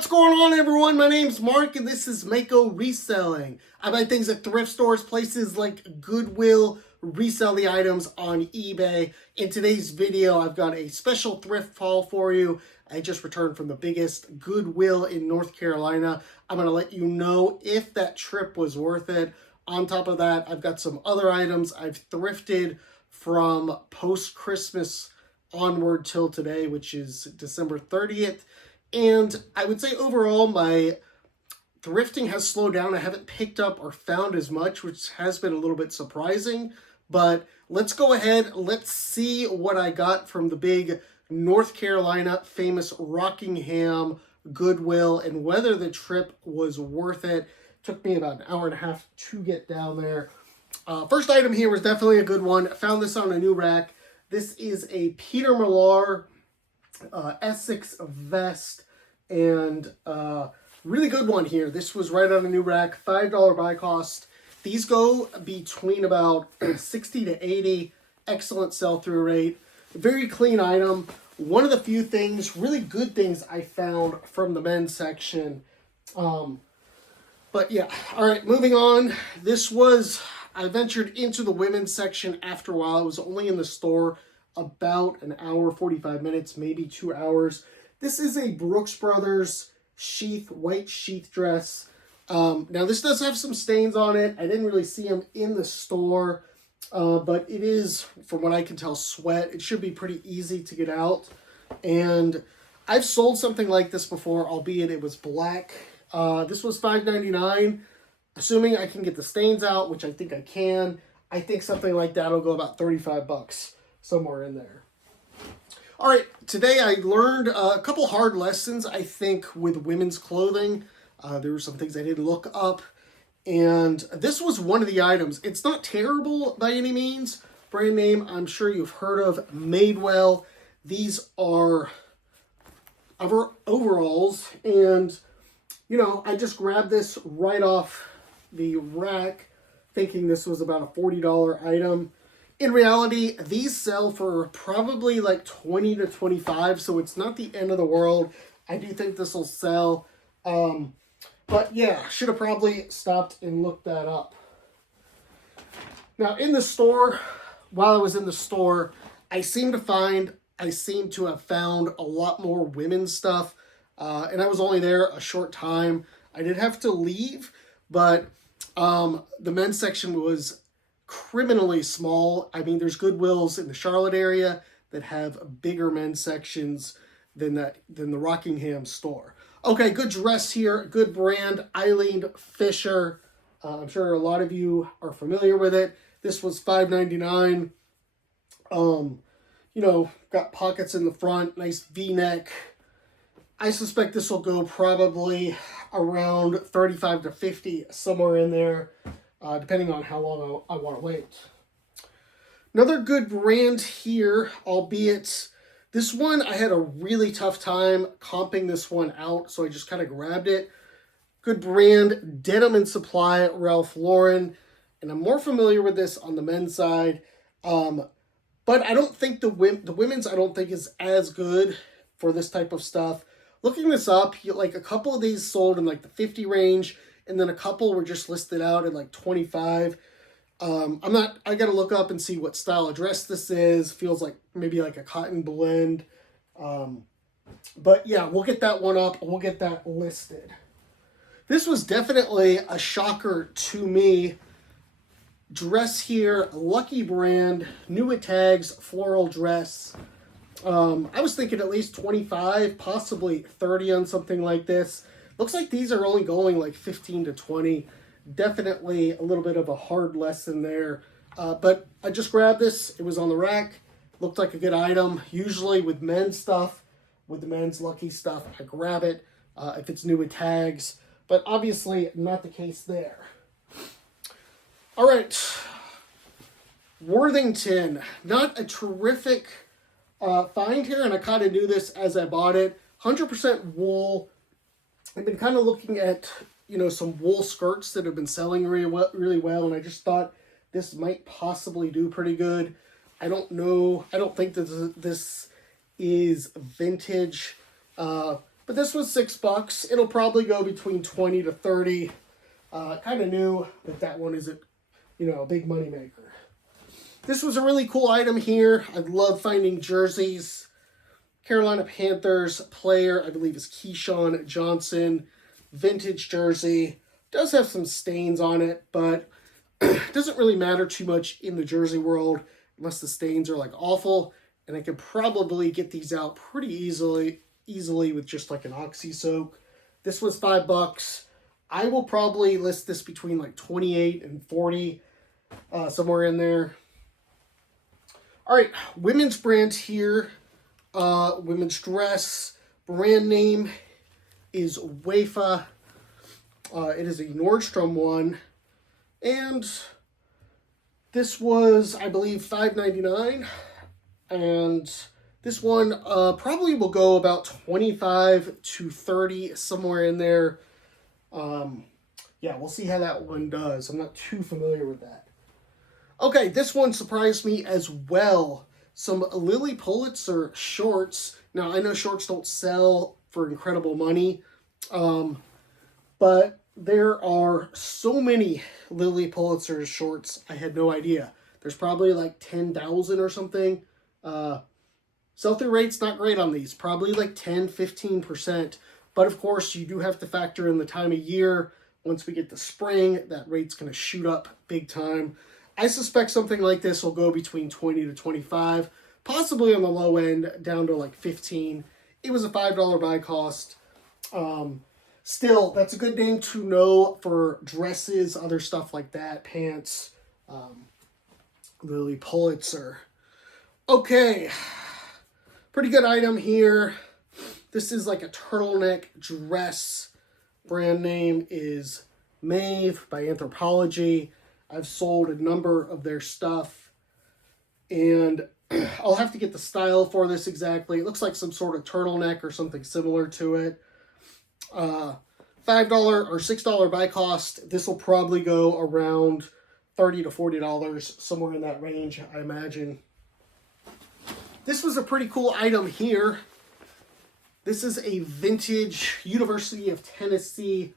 What's going on, everyone? My name's Mark, and this is Mako Reselling. I buy things at thrift stores, places like Goodwill, resell the items on eBay. In today's video, I've got a special thrift haul for you. I just returned from the biggest Goodwill in North Carolina. I'm going to let you know if that trip was worth it. On top of that, I've got some other items I've thrifted from post-Christmas onward till today, which is December 30th. And I would say overall, my thrifting has slowed down. I haven't picked up or found as much, which has been a little bit surprising. But let's go ahead. Let's see what I got from the big North Carolina famous Rockingham Goodwill and whether the trip was worth it. Took me about an hour and a half to get down there. First item here was definitely a good one. I found this on a new rack. This is a Peter Millar Essex vest, and really good one here. This was right on a new rack, $5 buy cost. These go between about 60 to 80. Excellent sell-through rate. Very clean item. One of the few things, really good things I found from the men's section. But yeah, all right, moving on. I ventured into the women's section after a while. I was only in the store about an hour, 45 minutes, maybe 2 hours. This is a Brooks Brothers white sheath dress. Now this does have some stains on it. I didn't really see them in the store, but it is, from what I can tell, sweat. It should be pretty easy to get out. And I've sold something like this before, albeit it was black. This was $5.99. Assuming I can get the stains out, which I think I can, I think something like that will go about 35 bucks. Somewhere in there. All right, today I learned a couple hard lessons, I think, with women's clothing. There were some things I didn't look up, and this was one of the items. It's not terrible by any means. Brand name I'm sure you've heard of, Madewell. These are overalls, and, you know, I just grabbed this right off the rack, thinking this was about a $40 item. In reality, these sell for probably like 20 to 25, so it's not the end of the world. I do think this will sell. But yeah, should have probably stopped and looked that up. Now, in the store, while I was in the store, I seem to have found a lot more women's stuff. And I was only there a short time. I did have to leave, but the men's section was criminally small. I mean, there's Goodwills in the Charlotte area that have bigger men's sections than the Rockingham store. Okay, good dress here, good brand, Eileen Fisher. I'm sure a lot of you are familiar with it. This was $5.99. You know, got pockets in the front, nice V-neck. I suspect this will go probably around 35 to 50, somewhere in there. Depending on how long I want to wait. Another good brand here, albeit this one I had a really tough time comping this one out, so I just kind of grabbed it. Good brand, Denim & Supply, Ralph Lauren, and I'm more familiar with this on the men's side. But I don't think the women's I don't think is as good for this type of stuff. Looking this up, like a couple of these sold in like the 50 range. And then a couple were just listed out at like 25. I gotta look up and see what style of dress this is. Feels like maybe like a cotton blend. But yeah, we'll get that one up. We'll get that listed. This was definitely a shocker to me. Dress here, Lucky brand, new with tags, floral dress. I was thinking at least 25, possibly 30 on something like this. Looks like these are only going like 15 to 20. Definitely a little bit of a hard lesson there. But I just grabbed this. It was on the rack. Looked like a good item. Usually with men's stuff, with the men's Lucky stuff, I grab it if it's new with tags. But obviously not the case there. All right. Worthington. Not a terrific find here. And I kind of knew this as I bought it. 100% wool. I've been kind of looking at, you know, some wool skirts that have been selling really well, and I just thought this might possibly do pretty good. I don't know. I don't think that this is vintage, but But this was $6. It'll probably go between 20 to 30. Kind of knew that one isn't, a big money maker. This was a really cool item here. I love finding jerseys. Carolina Panthers player, I believe is Keyshawn Johnson. Vintage jersey. Does have some stains on it, but it doesn't really matter too much in the jersey world unless the stains are like awful. And I could probably get these out pretty easily with just like an oxy soak. This was $5. I will probably list this between like 28 and 40, somewhere in there. All right, women's brand here. Women's dress. Brand name is Wafa. It is a Nordstrom one. And this was, I believe, $5.99. And this one probably will go about 25 to 30, somewhere in there. Yeah, we'll see how that one does. I'm not too familiar with that. Okay, this one surprised me as well. Some Lilly Pulitzer shorts. Now, I know shorts don't sell for incredible money, but there are so many Lilly Pulitzer shorts, I had no idea. There's probably like 10,000 or something. Sell-through rate's not great on these, probably like 10-15%. But of course, you do have to factor in the time of year. Once we get to spring, that rate's going to shoot up big time. I suspect something like this will go between 20 to 25, possibly on the low end, down to like 15. It was a $5 buy cost. Still, that's a good name to know for dresses, other stuff like that, pants, Lilly Pulitzer. Okay, pretty good item here. This is like a turtleneck dress. Brand name is Maeve by Anthropologie. I've sold a number of their stuff, and I'll have to get the style for this exactly. It looks like some sort of turtleneck or something similar to it. $5 or $6 buy cost. This will probably go around $30 to $40, somewhere in that range, I imagine. This was a pretty cool item here. This is a vintage University of Tennessee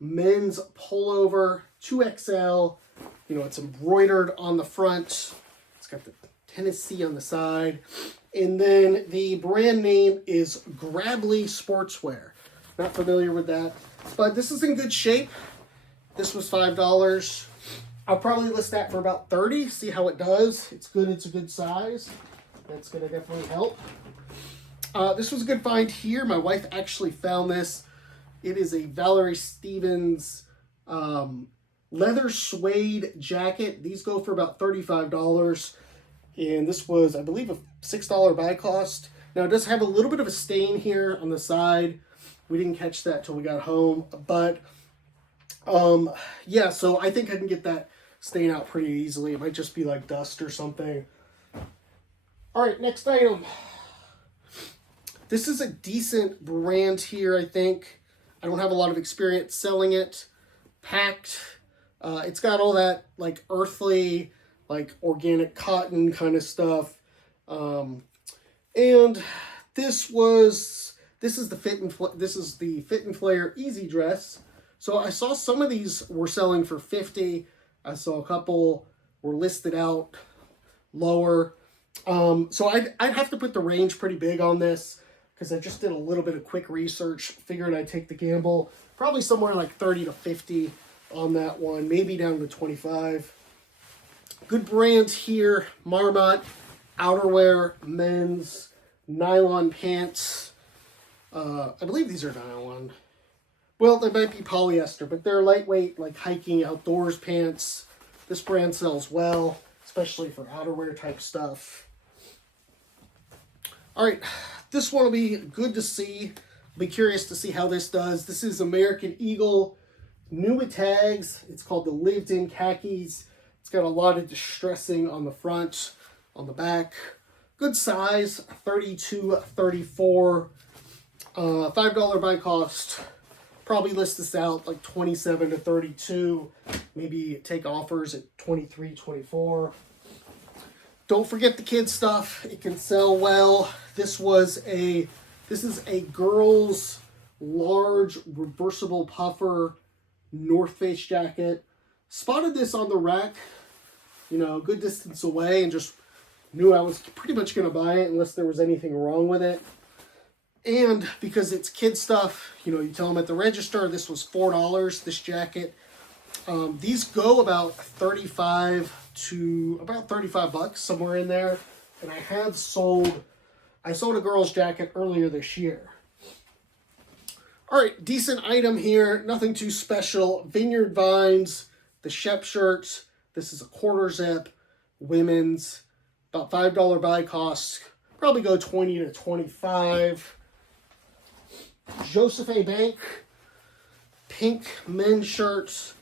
men's pullover, 2XL. It's embroidered on the front. It's got the Tennessee on the side. And then the brand name is Grably Sportswear. Not familiar with that. But this is in good shape. This was $5. I'll probably list that for about $30. See how it does. It's good. It's a good size. That's going to definitely help. This was a good find here. My wife actually found this. It is a Valerie Stevens leather suede jacket. These go for about $35. And this was, I believe, a $6 buy cost. Now, it does have a little bit of a stain here on the side. We didn't catch that till we got home. But, yeah, so I think I can get that stain out pretty easily. It might just be like dust or something. All right, next item. This is a decent brand here, I think. I don't have a lot of experience selling it. Packed. It's got all that like earthly, like organic cotton kind of stuff. And this is the Fit and Flare Easy Dress. So I saw some of these were selling for $50. I saw a couple were listed out lower. So I'd have to put the range pretty big on this, because I just did a little bit of quick research. Figured I'd take the gamble. Probably somewhere like 30 to 50 on that one. Maybe down to 25. Good brands here. Marmot, outerwear, men's, nylon pants. I believe these are nylon. Well, they might be polyester, but they're lightweight, like hiking outdoors pants. This brand sells well, especially for outerwear type stuff. All right, this one will be good to see. I'll be curious to see how this does. This is American Eagle, new with tags. It's called the Lived In Khakis. It's got a lot of distressing on the front, on the back. Good size, 32, 34. $5 buy cost. Probably list this out like 27 to 32. Maybe take offers at 23, 24. Don't forget the kids stuff. It can sell well. This is a girls large reversible puffer North Face jacket. Spotted this on the rack, you know, a good distance away, and just knew I was pretty much going to buy it unless there was anything wrong with it. And because it's kid stuff, you know, you tell them at the register, this was $4, this jacket. These go about 35 to about 35 bucks, somewhere in there. And I sold a girl's jacket earlier this year. All right, decent item here, nothing too special. Vineyard Vines, the Shep shirts. This is a quarter zip, women's, about $5 buy cost. Probably go 20 to 25. Joseph A. Bank, pink men's shirts.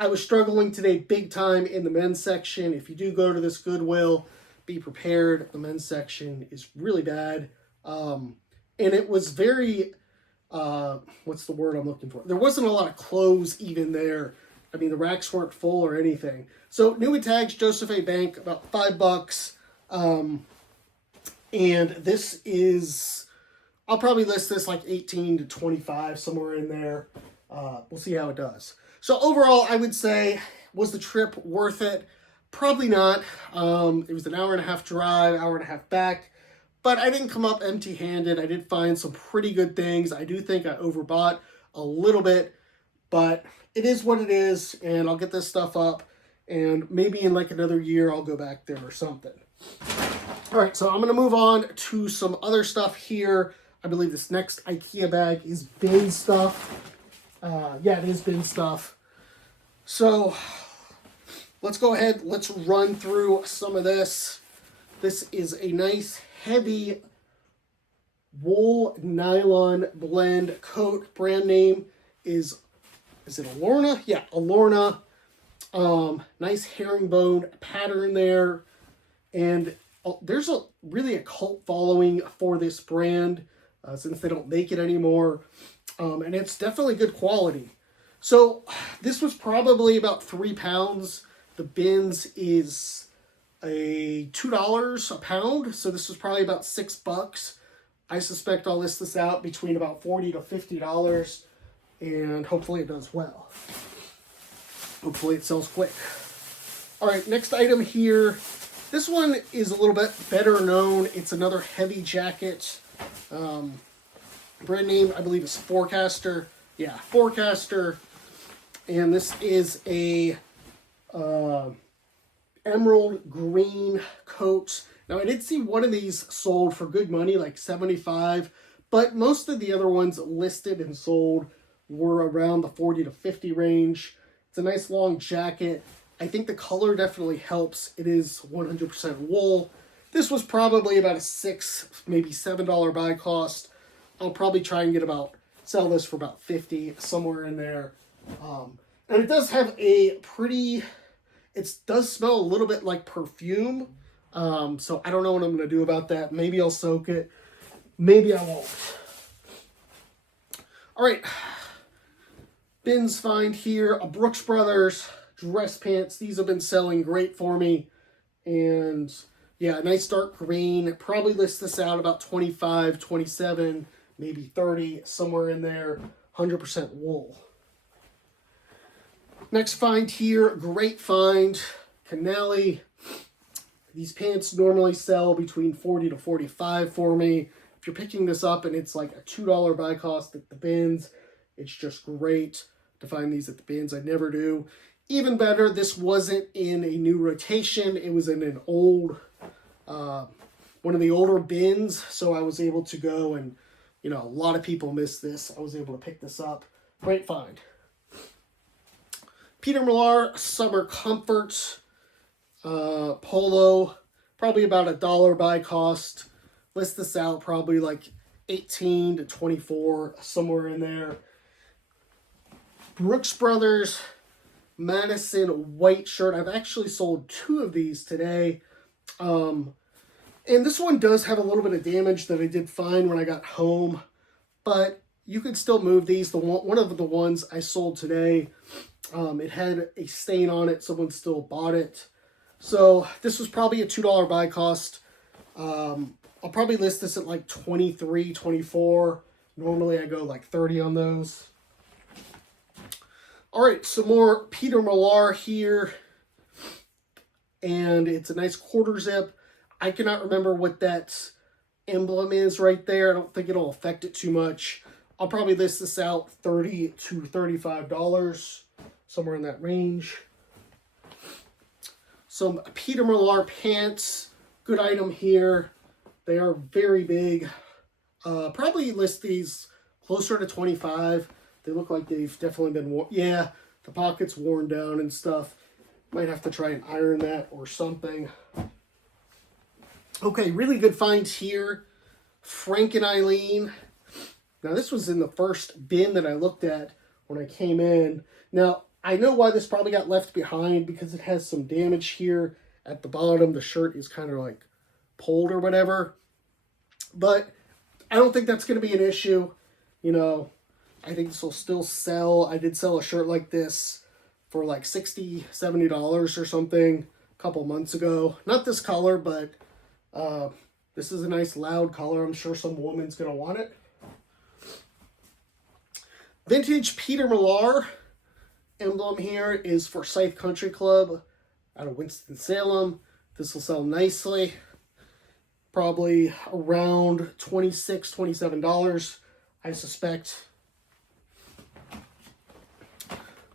I was struggling today big time in the men's section. If you do go to this Goodwill, be prepared. The men's section is really bad. And it was very, what's the word I'm looking for? There wasn't a lot of clothes even there. I mean, the racks weren't full or anything. So new at tags, Joseph A. Bank, about $5. And this is, I'll probably list this like 18 to 25, somewhere in there. We'll see how it does. So overall, I would say, was the trip worth it? Probably not. It was an hour and a half drive, hour and a half back. But I didn't come up empty-handed. I did find some pretty good things. I do think I overbought a little bit. But it is what it is. And I'll get this stuff up. And maybe in like another year, I'll go back there or something. All right, so I'm going to move on to some other stuff here. I believe this next IKEA bag is bin stuff. Yeah, it is bin stuff. So let's go ahead. Let's run through some of this. This is a nice heavy wool nylon blend coat. Brand name is it Alorna? Yeah, Alorna. Nice herringbone pattern there. And there's really a cult following for this brand since they don't make it anymore. And it's definitely good quality. So this was probably about 3 pounds. The bins is $2 a pound. So this was probably about $6. I suspect I'll list this out between about $40 to $50. And hopefully it does well. Hopefully it sells quick. All right, next item here. This one is a little bit better known. It's another heavy jacket. Brand name, I believe, is Forecaster. Yeah, Forecaster. And this is a emerald green coat. Now, I did see one of these sold for good money, like $75, but most of the other ones listed and sold were around the $40 to $50 range. It's a nice long jacket. I think the color definitely helps. It is 100% wool. This was probably about a $6, maybe $7 buy cost. I'll probably try and sell this for about $50, somewhere in there. And it does have it does smell a little bit like perfume. So I don't know what I'm going to do about that. Maybe I'll soak it. Maybe I won't. All right. Bins find here. A Brooks Brothers dress pants. These have been selling great for me. And yeah, nice dark green. Probably list this out about 25, 27, maybe 30, somewhere in there. 100% wool. Next find here, great find. Canali. These pants normally sell between 40 to 45 for me. If you're picking this up and it's like a $2 buy cost at the bins, it's just great to find these at the bins. I never do. Even better, this wasn't in a new rotation. It was in an old, one of the older bins. So I was able to go and, a lot of people miss this. I was able to pick this up. Great find. Peter Millar Summer Comfort Polo. Probably about $1 buy cost. List this out probably like 18 to 24, somewhere in there. Brooks Brothers Madison white shirt. I've actually sold 2 of these today. And this one does have a little bit of damage that I did find when I got home. But you could still move these. One of the ones I sold today, it had a stain on it. Someone still bought it. So this was probably a $2 buy cost. I'll probably list this at like 23, 24. Normally I go like 30 on those. All right, some more Peter Millar here. And it's a nice quarter zip. I cannot remember what that emblem is right there. I don't think it'll affect it too much. I'll probably list this out $30 to $35, somewhere in that range. Some Peter Millar pants, good item here. They are very big. Probably list these closer to 25. They look like they've definitely been worn. Yeah, the pocket's worn down and stuff. Might have to try and iron that or something. Okay, really good finds here. Frank and Eileen. Now, this was in the first bin that I looked at when I came in. Now, I know why this probably got left behind because it has some damage here at the bottom. The shirt is kind of like pulled or whatever. But I don't think that's going to be an issue. You know, I think this will still sell. I did sell a shirt like this for like $60, $70 or something a couple months ago. Not this color, but this is a nice loud color. I'm sure some woman's going to want it. Vintage Peter Millar emblem here is for Forsyth Country Club out of Winston-Salem. This will sell nicely. Probably around $26, $27, I suspect.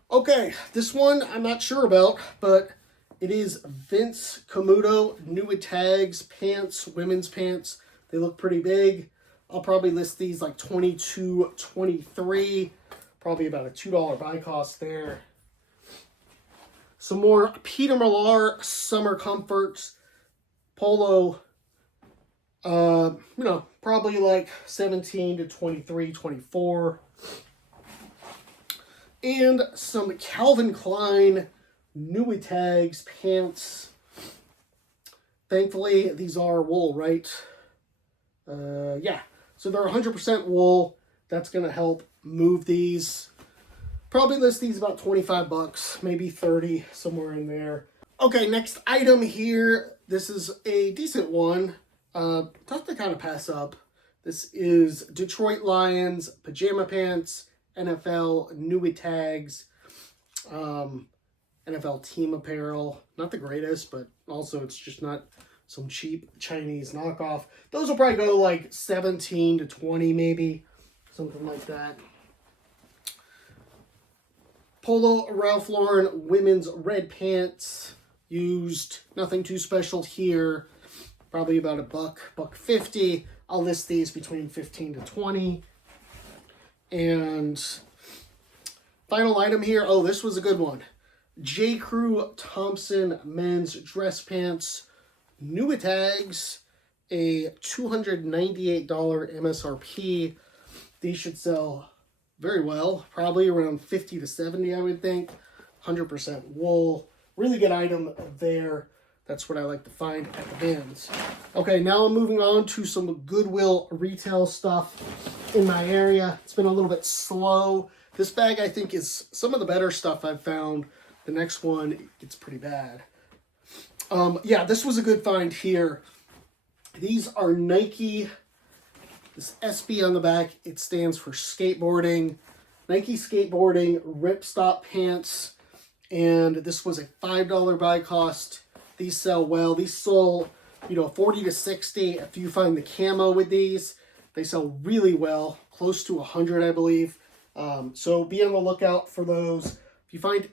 Okay, this one I'm not sure about, but it is Vince Camuto New Tags pants, women's pants. They look pretty big. I'll probably list these like $22, $23. Probably about a $2 buy cost there. Some more Peter Millar Summer Comforts Polo. You know, probably like 17 to 23, 24. And some Calvin Klein New Tags pants. Thankfully, these are wool, right? Yeah. So they're 100% wool. That's going to help move these. Probably list these about 25 bucks, maybe 30, somewhere in there. Okay, next item here. This is a decent one. Tough to kind of pass up. This is Detroit Lions pajama pants, NFL New Tags, NFL team apparel. Not the greatest, but also it's just not some cheap Chinese knockoff. Those will probably go like 17 to 20 maybe, something like that. Polo Ralph Lauren women's red pants, used, nothing too special here. Probably about $1.50. I'll list these between 15 to 20. And final item here. Oh, this was a good one. J. Crew Thompson men's dress pants, New Tags, a $298 MSRP. These should sell very well, probably around 50 to 70, I would think. 100% wool. Really good item there. That's what I like to find at the bins. Okay, now I'm moving on to some Goodwill retail stuff in my area. It's been a little bit slow. This bag, I think, is some of the better stuff I've found. The next one gets pretty bad. Yeah, this was a good find here. These are Nike. This SB on the back, it stands for skateboarding. Nike skateboarding ripstop pants. And this was a $5 buy cost. These sell well. These sold, 40 to 60. If you find the camo with these, they sell really well. Close to 100, I believe. So be on the lookout for those. If you find,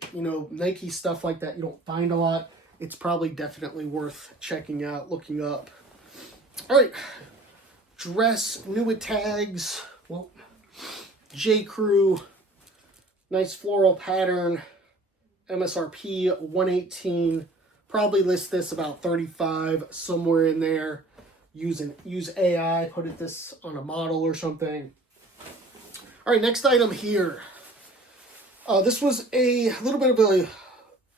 Nike stuff like that you don't find a lot, it's probably definitely worth checking out, looking up. All right. Dress, New Tags. Well, J. Crew. Nice floral pattern. MSRP $118. Probably list this about 35, somewhere in there. Use AI, put this on a model or something. All right, next item here. This was a little bit of a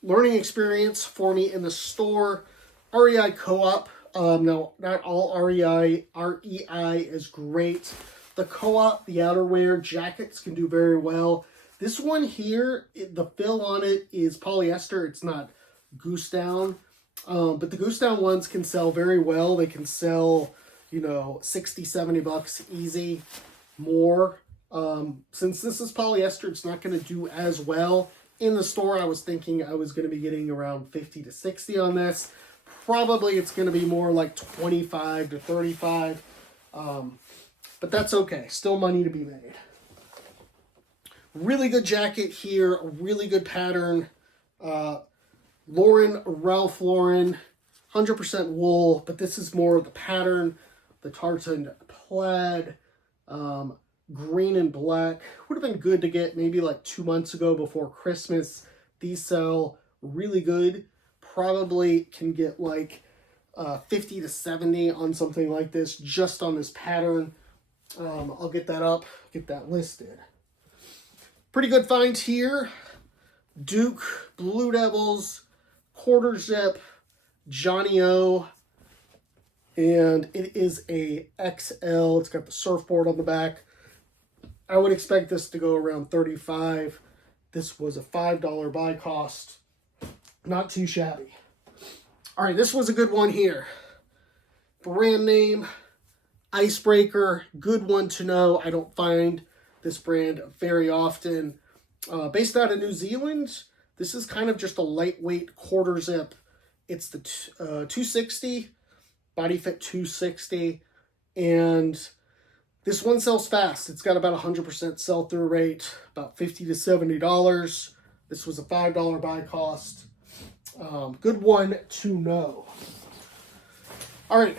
learning experience for me in the store. REI Co-op. No, not all REI is great. The Co-op, the outerwear, jackets can do very well. This one here, the fill on it is polyester. It's not goose down. But the goose down ones can sell very well. They can sell, 60, 70 bucks easy. more. Since this is polyester, it's not going to do as well. In the store, I was thinking I was going to be getting around 50 to 60 on this. Probably it's going to be more like 25 to 35. But that's okay. Still money to be made. Really good jacket here. Really good pattern. Ralph Lauren. 100% wool. But this is more of the pattern. The tartan plaid. Green and black. Would have been good to get maybe like 2 months ago before Christmas. These sell really good. Probably can get like 50 to 70 on something like this, just on this pattern. I'll get that up, get that listed. Pretty good find here. Duke, Blue Devils, quarter zip, Johnny O. And it is a XL. It's got the surfboard on the back. I would expect this to go around 35. This was a $5 buy cost. Not too shabby. All right, this was a good one here. Brand name, Icebreaker. Good one to know. I don't find this brand very often. Based out of New Zealand. This is kind of just a lightweight quarter zip. It's the 260, body fit 260. And this one sells fast. It's got about 100% sell-through rate, about $50 to $70. This was a $5 buy cost. Good one to know. All right,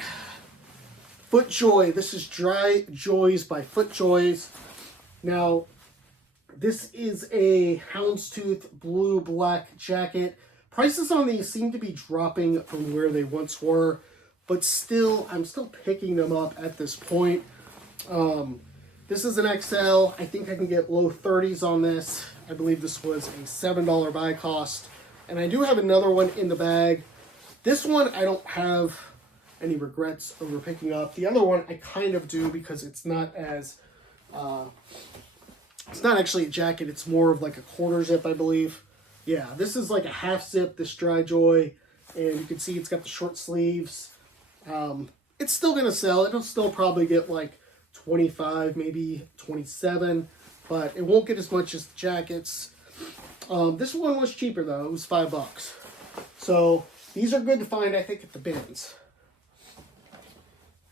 FootJoy. This is Dry Joys by FootJoys. Now, this is a houndstooth blue-black jacket. Prices on these seem to be dropping from where they once were, but still, I'm still picking them up at this point. This is an XL. I think I can get low 30s on this. I believe this was a $7 buy cost. And I do have another one in the bag. This one I don't have any regrets over picking up. The other one I kind of do because it's not as, it's not actually a jacket. It's more of like a quarter zip, I believe. Yeah, this is like a half zip, this Dry Joy. And you can see it's got the short sleeves. It's still going to sell. It'll still probably get like 25, maybe 27. But it won't get as much as the jackets. This one was cheaper though. It was $5. So these are good to find, I think, at the bins.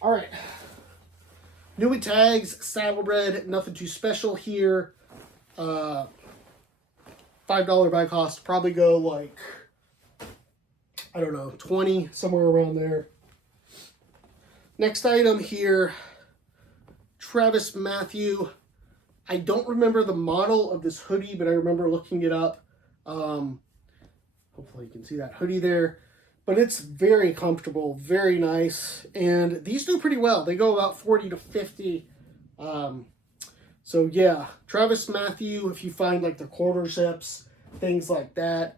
All right. Newy tags, Saddlebred, nothing too special here. $5 buy cost. Probably go like, I don't know, 20, somewhere around there. Next item here, Travis Matthew. I don't remember the model of this hoodie, but I remember looking it up. Hopefully you can see that hoodie there. But it's very comfortable, very nice. And these do pretty well. They go about 40 to 50. So yeah, Travis Matthew, if you find like the quarter zips, things like that,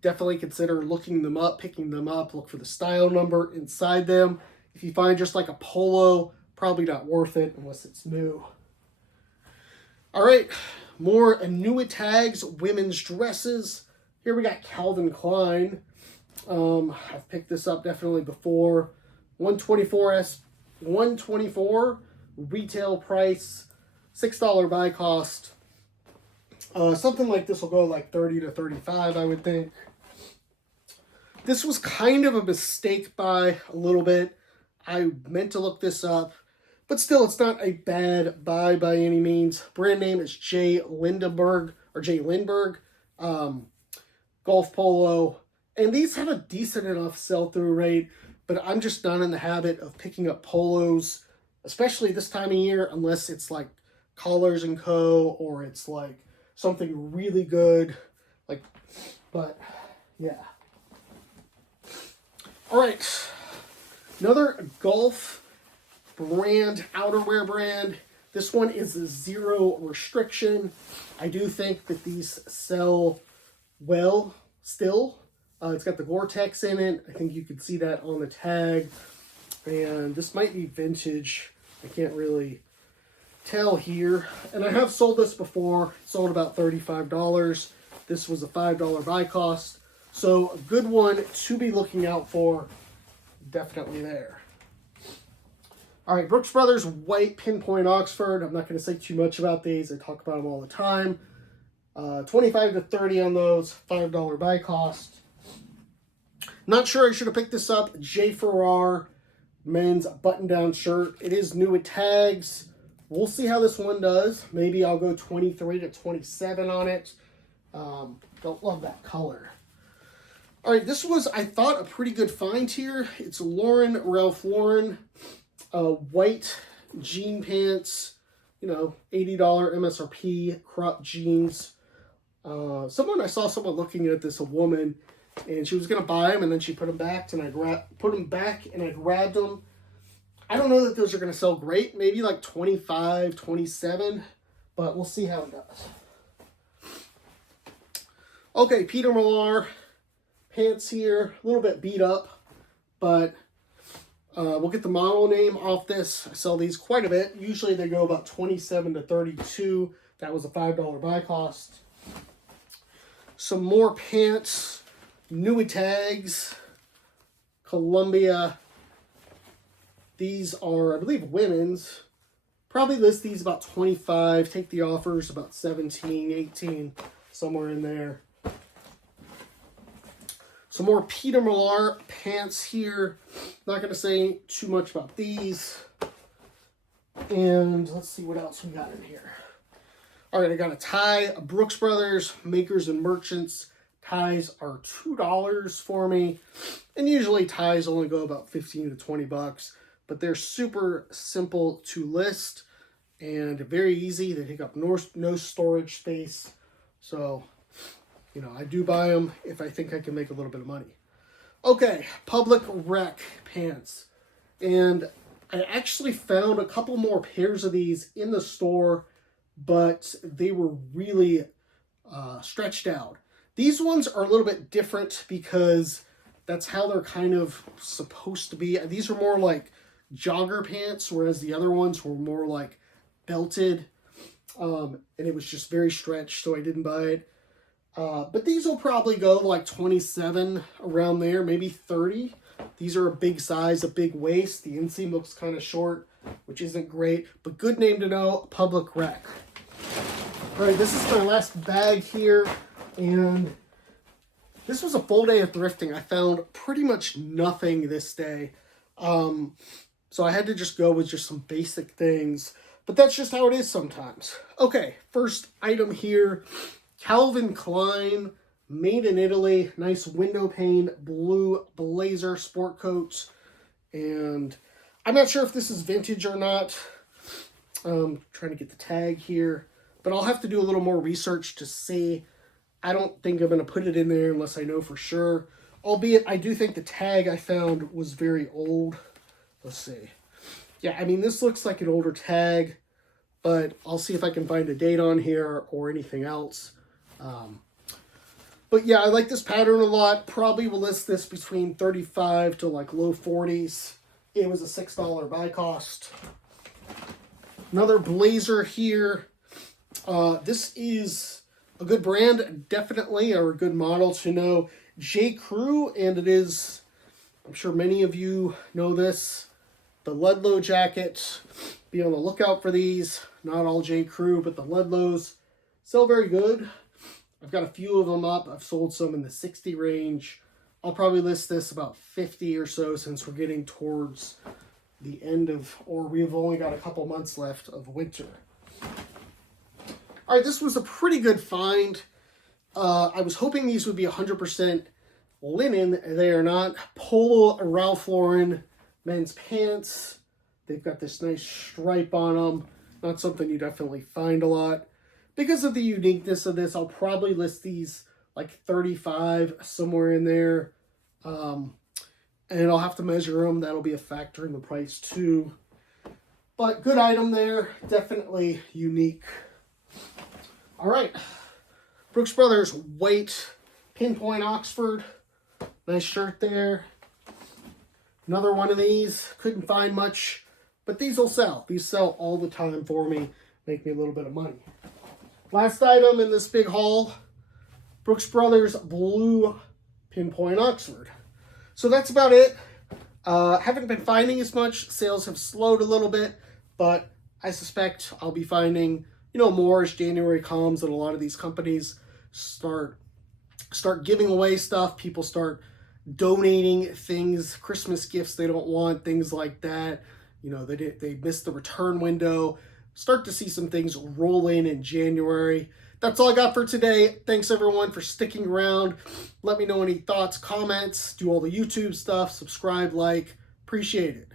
definitely consider looking them up, picking them up. Look for the style number inside them. If you find just like a polo, probably not worth it unless it's new. All right, more Newy tags, women's dresses. Here we got Calvin Klein. I've picked this up definitely before. 124 retail price, $6 buy cost. Something like this will go like 30 to 35, I would think. This was kind of a mistake buy a little bit. I meant to look this up. But still, it's not a bad buy by any means. Brand name is J. Lindbergh. Golf polo. And these have a decent enough sell-through rate. But I'm just not in the habit of picking up polos, especially this time of year, unless it's like Collars & Co. or it's like something really good. But yeah. All right. Another golf brand, outerwear brand. This one is a zero restriction. I do think that these sell well still. It's got the Gore-Tex in it. I think you can see that on the tag. And this might be vintage. I can't really tell here. And I have sold this before. Sold about $35. This was a $5 buy cost. So a good one to be looking out for. Definitely there. All right, Brooks Brothers white pinpoint Oxford. I'm not going to say too much about these. I talk about them all the time. 25 to 30 on those, $5 buy cost. Not sure I should have picked this up. J. Ferrar men's button-down shirt. It is new with tags. We'll see how this one does. Maybe I'll go 23 to 27 on it. Don't love that color. All right, this was, I thought, a pretty good find here. It's Ralph Lauren, white jean pants, you know, $80 MSRP, crop jeans. I saw someone looking at this, a woman, and she was going to buy them, and then she put them back, and I grabbed them. I don't know that those are going to sell great, maybe like 25, 27, but we'll see how it does. Okay, Peter Millar pants here, a little bit beat up, but we'll get the model name off this. I sell these quite a bit. Usually they go about 27 to 32. That was a $5 buy cost. Some more pants, new with tags, Columbia. These are, I believe, women's. Probably list these about 25. Take the offers about 17, 18, somewhere in there. Some more Peter Millar pants here. Not going to say too much about these. And let's see what else we got in here. All right, I got a tie, Brooks Brothers, Makers and Merchants. Ties are $2 for me. And usually ties only go about 15 to 20 bucks. But they're super simple to list and very easy. They take up no storage space. So, you know, I do buy them if I think I can make a little bit of money. Okay, Public Rec pants. And I actually found a couple more pairs of these in the store, but they were really stretched out. These ones are a little bit different because that's how they're kind of supposed to be. These are more like jogger pants, whereas the other ones were more like belted. And it was just very stretched, so I didn't buy it. But these will probably go like 27 around there, maybe 30. These are a big size, a big waist. The inseam looks kind of short, which isn't great, but good name to know, Public Rec. All right, this is my last bag here, and this was a full day of thrifting. I found pretty much nothing this day. So I had to just go with just some basic things, but that's just how it is sometimes. Okay, first item here. Calvin Klein, made in Italy, nice window pane, blue blazer sport coat. And I'm not sure if this is vintage or not. Trying to get the tag here. But I'll have to do a little more research to see. I don't think I'm going to put it in there unless I know for sure. Albeit, I do think the tag I found was very old. Let's see. Yeah, I mean, this looks like an older tag. But I'll see if I can find a date on here or anything else. But yeah, I like this pattern a lot. Probably will list this between 35 to like low 40s. It was a $6 buy cost. Another blazer here. This is a good brand, definitely, or a good model to know. J. Crew, and it is, I'm sure many of you know this, the Ludlow jacket. Be on the lookout for these. Not all J. Crew, but the Ludlows sell very good. I've got a few of them up. I've sold some in the 60 range. I'll probably list this about 50 or so since we're getting towards the end of, or we've only got a couple months left of winter. All right, this was a pretty good find. I was hoping these would be 100% linen. They are not. Polo Ralph Lauren men's pants. They've got this nice stripe on them. Not something you definitely find a lot. Because of the uniqueness of this, I'll probably list these like 35, somewhere in there. And I'll have to measure them. That'll be a factor in the price too. But good item there. Definitely unique. All right. Brooks Brothers white pinpoint Oxford. Nice shirt there. Another one of these. Couldn't find much. But these will sell. These sell all the time for me. Make me a little bit of money. Last item in this big haul, Brooks Brothers blue pinpoint Oxford. So that's about it. Haven't been finding as much. Sales have slowed a little bit, but I suspect I'll be finding, more as January comes and a lot of these companies start giving away stuff. People start donating things, Christmas gifts they don't want, things like that. They missed the return window. Start to see some things roll in January. That's all I got for today. Thanks everyone for sticking around. Let me know any thoughts, comments, do all the YouTube stuff, subscribe, like, appreciate it.